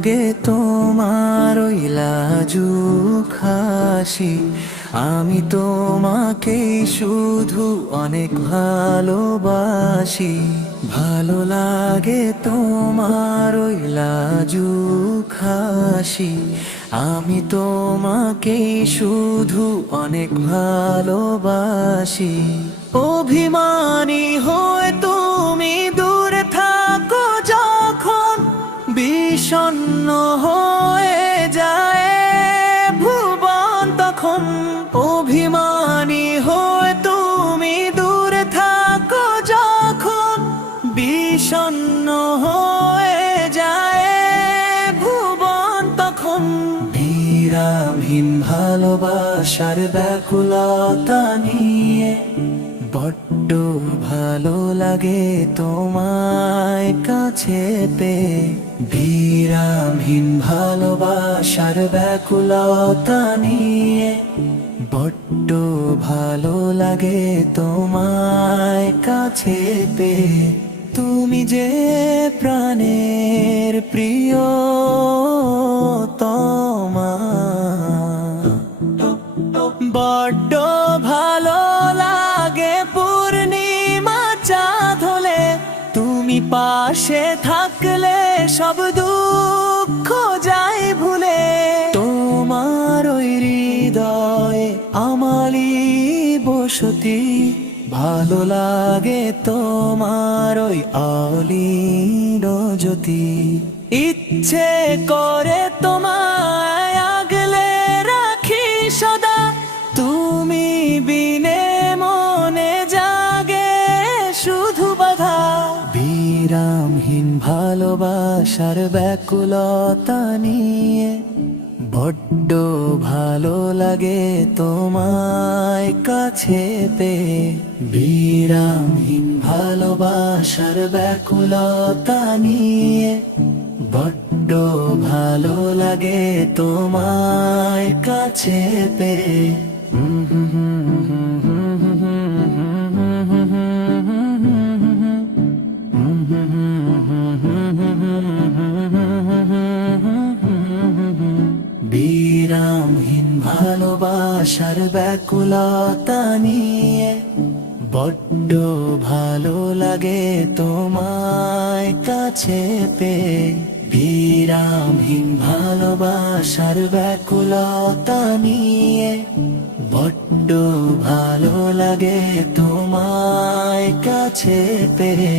লাগে তোমার ওই লাজুক হাসি, আমি তোমাকে শুধু অনেক ভালোবাসি। ভালো লাগে তোমার ওই লাজুক হাসি, আমি তোমাকে শুধু অনেক ভালোবাসি। অভিমানী হয়ে তুমি দূরে থাকো যখন, বিষণ্ণ হয়ে যায় ভুবন তখন। অভিমানী হয়ে তুমি দূরে থাকো যখন, বিষণ্ণ হয়ে যায় ভুবন তখন। বিরামহীন ভালোবাসার ব্যাকুলতা নিয়ে বড্ড ভালো লাগে তোমায় কাছে পেয়ে। বিরামহীন ভালোবাসার ব্যাকুলতা নিয়ে বড্ড ভালো লাগে তোমায় কাছে পেয়ে। তুমি যে প্রাণের প্রিয়তমা, বড্ড ভালো লাগে পূর্ণিমা চাঁদ হলে। তুমি পাশে থাকলে সব দুঃখ যায় ভুলে। তোমার ওই হৃদয়ে আমারই বসতি, ভালো লাগে তোমার ওই অলিন্দ জ্যোতি। ইচ্ছে করে তোমায় আগলে রাখি সদা, তুমি বিনে মনে জাগে শুধু বাধা। বিরামহীন ভালোবাসার ব্যাকুলতা নিয়ে বড্ড ভালো লাগে তোমায় কাছে পেয়ে। বিরামহীন ভালোবাসার ব্যাকুলতা নিয়ে বড্ড ভালো লাগে তোমায় কাছে পেয়ে। বিরামহীন ভালোবাসার ব্যাকুলতা নিয়ে বড্ড ভালো লাগে তোমায় কাছে পেয়ে। বিরামহীন ভালোবাসার ব্যাকুলতা নিয়ে বড্ড ভালো লাগে তোমায় কাছে পেয়ে।